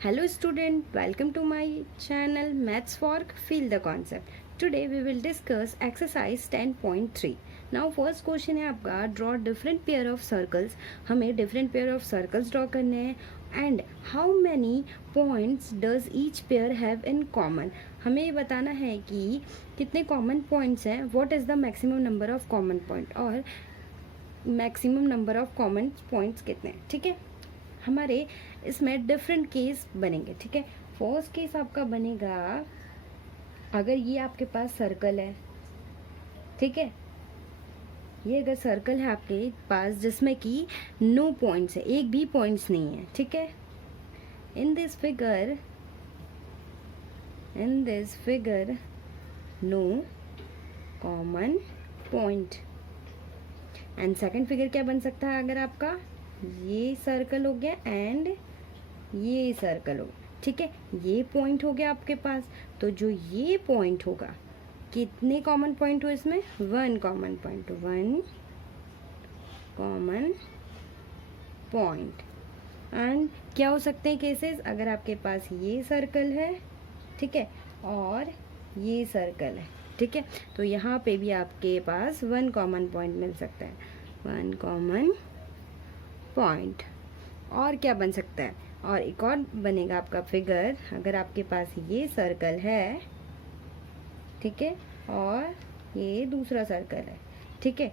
Hello student, welcome to my channel Maths for Feel the Concept. Today we will discuss exercise 10.3. Now first question है आपका draw different pair of circles. हमें different pair of circles draw करने हैं and how many points does each pair have in common. हमें ये बताना है कि कितने common points हैं, what is the maximum number of common point और maximum number of common points कितने हैं. ठीक है, हमारे इसमें डिफरेंट केस बनेंगे. ठीक है, फर्स्ट केस आपका बनेगा अगर ये आपके पास सर्कल है. ठीक है, ये अगर सर्कल है आपके पास जिसमें कि नो पॉइंट्स है, एक भी पॉइंट्स नहीं है. ठीक है, in this figure no common point. And second figure क्या बन सकता है अगर आपका ये सर्कल हो गया एंड ये सर्कल हो गया. ठीक है, ये पॉइंट हो गया आपके पास, तो जो ये पॉइंट होगा कितने कॉमन पॉइंट हो इसमें, वन कॉमन पॉइंट. एंड क्या हो सकते हैं केसेस, अगर आपके पास ये सर्कल है, ठीक है, और ये सर्कल है. ठीक है, तो यहाँ पे भी आपके पास वन कॉमन पॉइंट मिल सकता है, वन कॉमन पॉइंट. और क्या बन सकता है, और एक और बनेगा आपका फिगर अगर आपके पास ये सर्कल है, ठीक है, और ये दूसरा सर्कल है. ठीक है,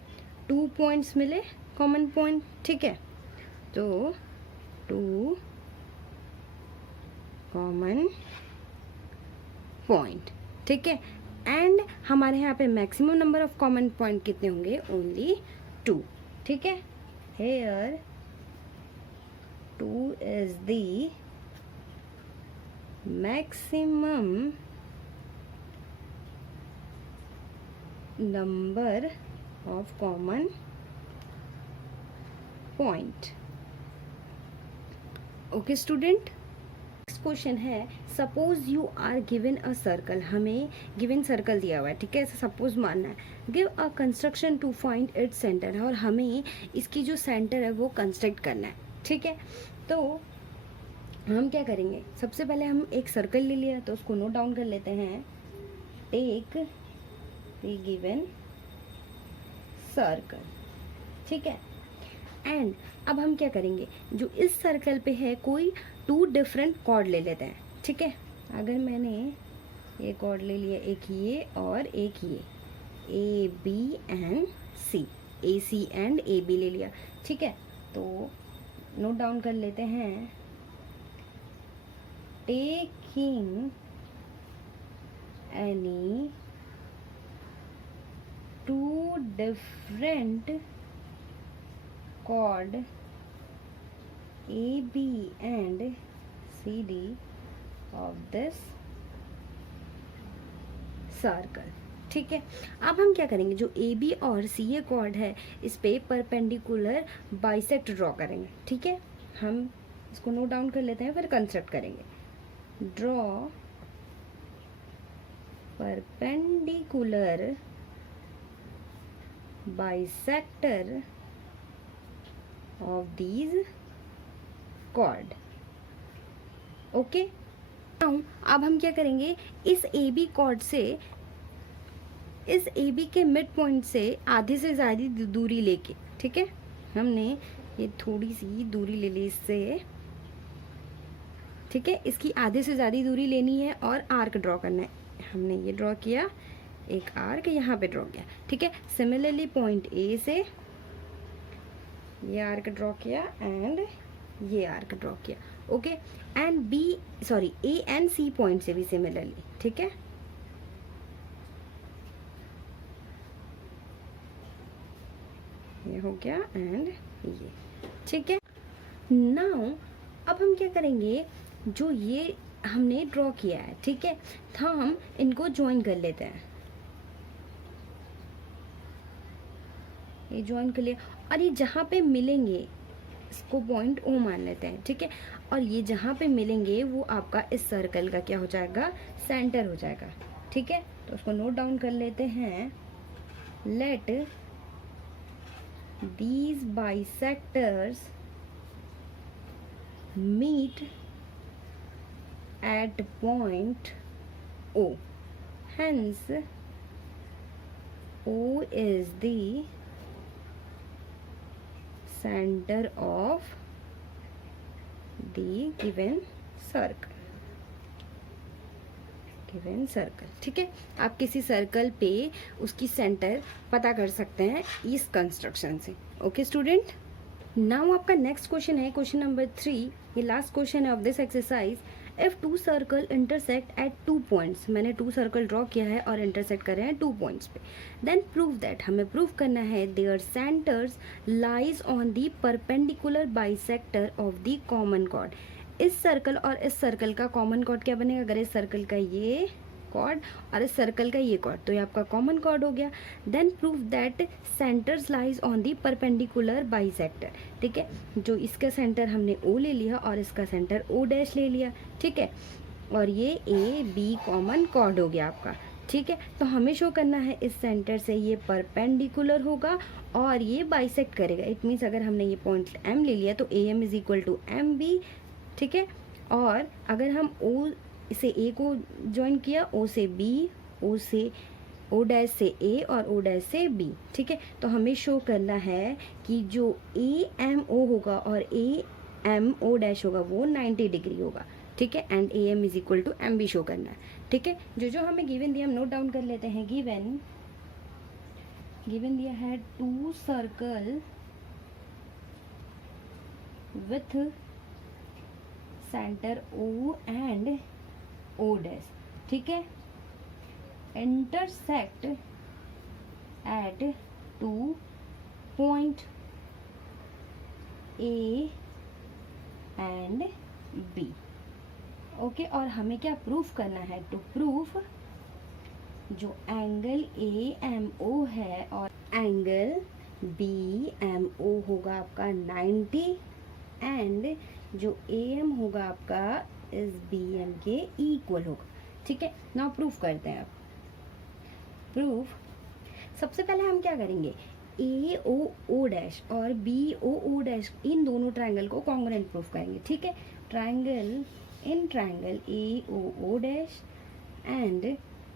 2 पॉइंट्स मिले कॉमन पॉइंट. ठीक है, तो 2 कॉमन पॉइंट. ठीक है, एंड हमारे यहाँ पे maximum number of common point कितने होंगे, ओनली 2. ठीक है, hair 2 is the maximum number of common point. Okay student, next question है suppose you are given a circle. हमें गिवन सर्कल दिया हुआ है. ठीक है, ऐसा सपोज मानना है. Give a construction to find its centre, और हमें इसकी जो सेंटर है वो कंस्ट्रक्ट करना है. ठीक है, तो हम क्या करेंगे, सबसे पहले हम एक सर्कल ले लिया तो उसको नोट डाउन कर लेते हैं. Take the given circle. ठीक है, एंड अब हम क्या करेंगे, जो इस सर्कल पे है कोई 2 डिफरेंट कॉर्ड ले लेते हैं. ठीक है, अगर मैंने ये कॉर्ड ले लिया, एक ये और एक ये, A B and C, A C and A B ले लिया. ठीक है, तो नोट डाउन कर लेते हैं. Taking any 2 different chord AB and CD of this circle. ठीक है, अब हम क्या करेंगे, जो AB और CA कॉर्ड है इस पे परपेंडिकुलर बाइसेक्ट ड्रॉ करेंगे. ठीक है, हम इसको नोट डाउन कर लेते हैं, फिर कंस्ट्रक्ट करेंगे. Draw perpendicular bisector of these chord. Okay, अब हम क्या करेंगे, इस ए बी कॉर्ड से, इस ए बी के मिड पॉइंट से आधे से ज़्यादा दूरी लेके, ठीक है, हमने ये थोड़ी सी दूरी ले ली इससे. ठीक है, इसकी आधे से ज़्यादा दूरी लेनी है और आर्क ड्रॉ करना है. हमने ये ड्रॉ किया, एक आर्क यहाँ पे ड्रॉ किया. ठीक है, सिमिलरली पॉइंट ए से ये आर्क ड्रॉ किया एंड ये आर्क ड्रॉ किया. Okay, and B sorry A and C point से भी सिमिलरली. ठीक है, ये हो गया एंड ये. ठीक है, नाउ अब हम क्या करेंगे, जो ये हमने ड्रॉ किया है, ठीक है, तो हम इनको ज्वाइन कर लेते हैं. ये ज्वाइन कर लिया, और ये जहाँ पे मिलेंगे इसको पॉइंट ओ मान लेते हैं. ठीक है, और ये जहाँ पे मिलेंगे वो आपका इस सर्कल का क्या हो जाएगा, सेंटर हो जाएगा. ठीक है, तो उसको नोट डाउन कर लेते हैं. Let these bisectors meet at point O. Hence, O is the center of the given circle. ठीक है, आप किसी सर्कल पे उसकी सेंटर पता कर सकते हैं इस कंस्ट्रक्शन से. ओके स्टूडेंट, नाउ आपका नेक्स्ट क्वेश्चन है क्वेश्चन नंबर 3. ये लास्ट क्वेश्चन है of this exercise. If two circle intersect at 2 points, मैंने 2 सर्कल ड्रॉ किया है और इंटरसेक्ट कर रहे हैं 2 पॉइंट्स पे. देन प्रूव दैट, हमें प्रूव करना है there centres lies on the perpendicular bisector of the common chord. इस सर्कल और इस सर्कल का कॉमन कॉर्ड क्या बनेगा? अगर इस सर्कल का ये कॉर्ड और इस सर्कल का ये कॉर्ड, तो ये आपका कॉमन कॉर्ड हो गया. Then prove that centres lies on the perpendicular bisector. ठीक है, जो इसका सेंटर हमने O ले लिया और इसका सेंटर O डैश ले लिया. ठीक है, और ये A B कॉमन कॉर्ड हो गया आपका. ठीक है, तो हमें शो करना है इस सेंटर से ये परपेंडिकुलर होगा और ये बाइसेक्ट करेगा. इट मीन्स अगर हमने ये पॉइंट M ले लिया तो AM is equal to MB. ठीक है, और अगर हम O से A को ज्वाइन किया, O से B, O से O डैश से A और O डैश से B. ठीक है, तो हमें शो करना है कि जो AMO होगा और AMO डैश होगा वो 90 डिग्री होगा. ठीक है, and AM is equal to MB show करना है. ठीक है, जो हमें गिवन दिया हम नोट डाउन कर लेते हैं. गिवन दिया है 2 circle with centre O and O dash. ठीक है, intersect at 2 point A and B. Okay, और हमें क्या प्रूफ करना है? टू प्रूफ जो एंगल AMO है और एंगल BMO होगा आपका 90 एंड जो AM होगा आपका इस BM के इक्वल होगा. ठीक है, नाउ प्रूफ करते हैं. आप प्रूफ सबसे पहले हम क्या करेंगे? AOO डैश और BOO डैश, इन दोनों ट्रायंगल को कॉन्ग्रुएंट प्रूफ करेंगे. ठीक है, triangle AOO dash and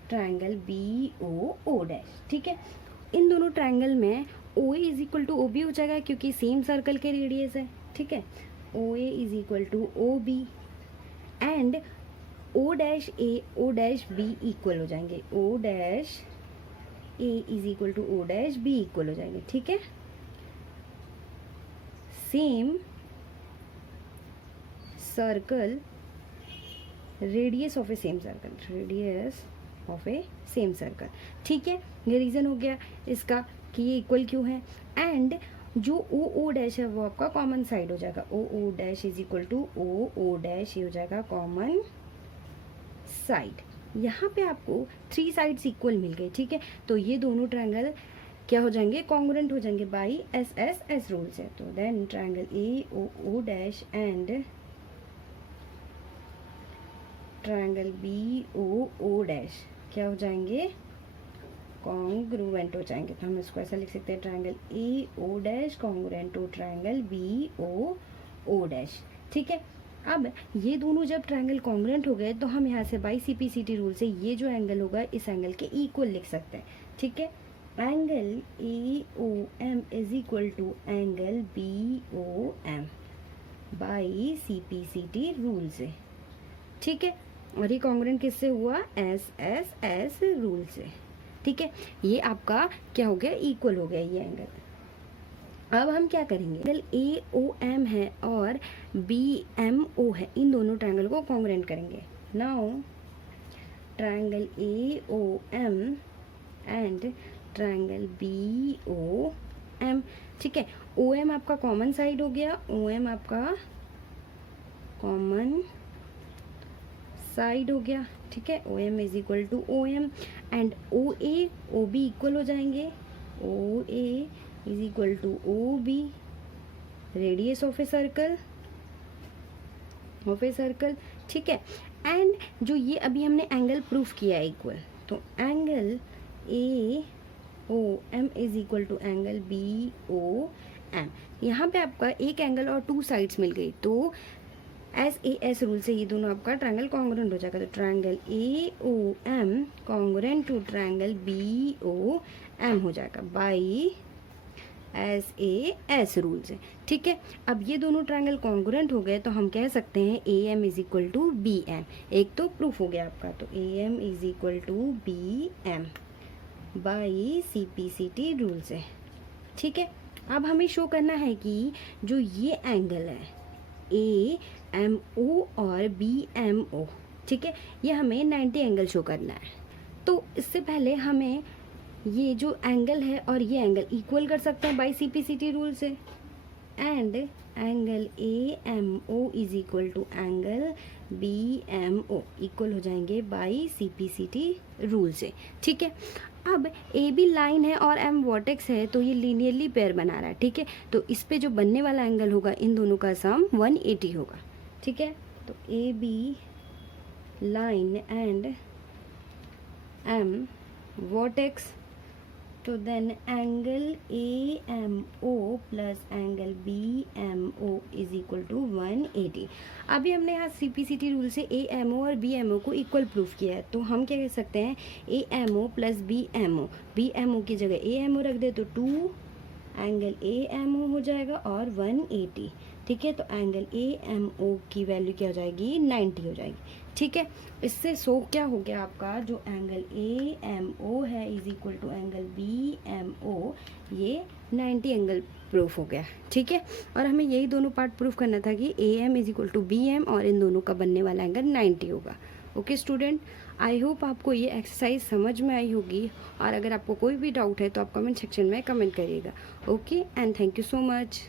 triangle BOO dash. ठीक है, इन दोनों ट्रायंगल में OA is equal to OB हो जाएगा क्योंकि सेम सर्कल के रेडियस है. ठीक है, OA is equal to OB and O dash A O dash B इक्वल हो जाएंगे. O dash A is equal to O dash B इक्वल हो जाएंगे. ठीक है, same circle, radius of a same circle. ठीक है, ये रीजन हो गया इसका कि ये इक्वल क्यों है. एंड जो OO डैश है वो आपका कॉमन साइड हो जाएगा. OO dash is equal to OO dash, ये हो जाएगा कॉमन साइड. यहाँ पे आपको 3 साइड्स इक्वल मिल गए. ठीक है, तो ये दोनों ट्रायंगल क्या हो जाएंगे? कॉन्ग्रुएंट हो जाएंगे बाई SSS रूल से. तो then triangle AOO dash and triangle BOO dash क्या हो जाएंगे? कॉन्ग्रुएंट हो जाएंगे. तो हम इसको ऐसा लिख सकते हैं, triangle AO dash congruent to triangle BOO dash. ठीक है, अब ये दोनों जब ट्रायंगल कॉन्ग्रुएंट हो गए तो हम यहाँ से बाई CPCT रूल से ये जो एंगल होगा इस एंगल के इक्वल लिख सकते हैं. ठीक है, angle AOM is equal to angle BOM by CPCT rule से. ठीक है, और ये कॉन्ग्रुएंट किससे हुआ? SSS रूल से. ठीक है, ये आपका क्या हो गया? इक्वल हो गया ये एंगल. अब हम क्या करेंगे? एंगल AOM है और BMO है, इन दोनों ट्रायंगल को कॉन्ग्रुएंट करेंगे. Now triangle AOM and triangle BOM. ठीक है, OM आपका कॉमन साइड हो गया, OM आपका कॉमन साइड हो गया. ठीक है, OM is equal to OM and OA OB equal हो जाएंगे. OA is equal to OB, radius of a circle. ठीक है, एंड जो ये अभी हमने एंगल प्रूफ किया है इक्वल, तो angle AOM is equal to angle BOM. यहाँ पे आपका एक एंगल और 2 साइड्स मिल गई, तो SAS रूल से ये दोनों आपका ट्रायंगल कॉन्ग्रुएंट हो जाएगा। तो triangle AOM congruent to triangle BOM हो जाएगा बाई SAS रूल से। ठीक है, अब ये दोनों ट्रायंगल कॉन्ग्रुएंट हो गए तो हम कह सकते हैं AM is equal to BM। एक तो प्रूफ हो गया आपका, तो AM is equal to BM by CPCT rule से। ठीक है, अब हमें शो करना है कि जो ये एंगल है AMO और BMO, ठीक है, ये हमें 90 एंगल शो करना है। तो इससे पहले हमें ये जो एंगल है और ये एंगल इक्वल कर सकते हैं बाई CPCT रूल से, and angle AMO is equal to angle BMO equal हो जाएंगे बाई CPCT रूल से। ठीक है, अब AB लाइन है और M वर्टेक्स है तो ये लीनियरली पेयर बना रहा है। ठीक है, तो इस पे जो बनने वाला एंगल होगा इन दोनों का सम 180 होगा। ठीक है, तो AB line and M vertex, तो then angle AMO plus angle BMO is equal to 180। अभी हमने यहाँ CPCT रूल से AMO और BMO को इक्वल प्रूफ किया है, तो हम क्या कह सकते हैं AMO प्लस BMO की जगह AMO रख दे तो 2 एंगल AMO हो जाएगा और 180। ठीक है, तो एंगल AMO की वैल्यू क्या हो जाएगी 90 हो जाएगी। ठीक है, इससे सो क्या हो गया आपका जो एंगल AMO है is equal to angle BMO, ये 90 एंगल प्रूफ हो गया। ठीक है, और हमें यही दोनों पार्ट प्रूफ करना था कि AM is equal to BM और इन दोनों का बनने वाला एंगल 90 होगा। ओके स्टूडेंट, आई होप आपको ये एक्सरसाइज समझ में आई होगी, और अगर आपको कोई भी डाउट है तो आप कमेंट सेक्शन में कमेंट करिएगा। Okay, and thank you so much.